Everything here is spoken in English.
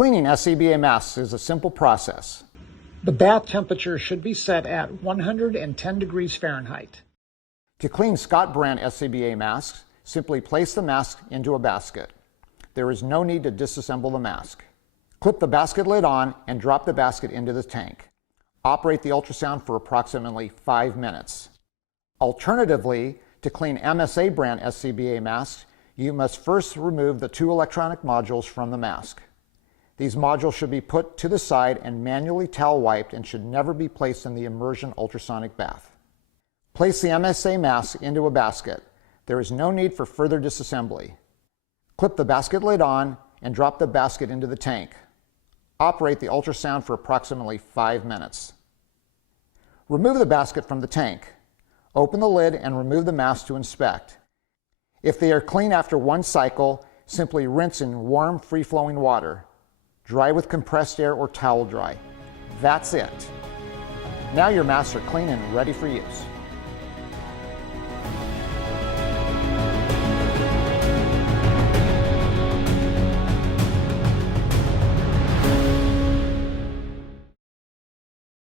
Cleaning SCBA masks is a simple process. The bath temperature should be set at 110 degrees Fahrenheit. To clean Scott brand SCBA masks, simply place the mask into a basket. There is no need to disassemble the mask. Clip the basket lid on and drop the basket into the tank. Operate the ultrasound for approximately 5 minutes. Alternatively, to clean MSA brand SCBA masks, you must first remove the 2 electronic modules from the mask. These modules should be put to the side and manually towel wiped and should never be placed in the immersion ultrasonic bath. Place the MSA mask into a basket. There is no need for further disassembly. Clip the basket lid on and drop the basket into the tank. Operate the ultrasound for approximately 5 minutes. Remove the basket from the tank. Open the lid and remove the mask to inspect. If they are clean after 1 cycle, simply rinse in warm, free-flowing water. Dry with compressed air or towel dry. That's it. Now your masks are clean and ready for use.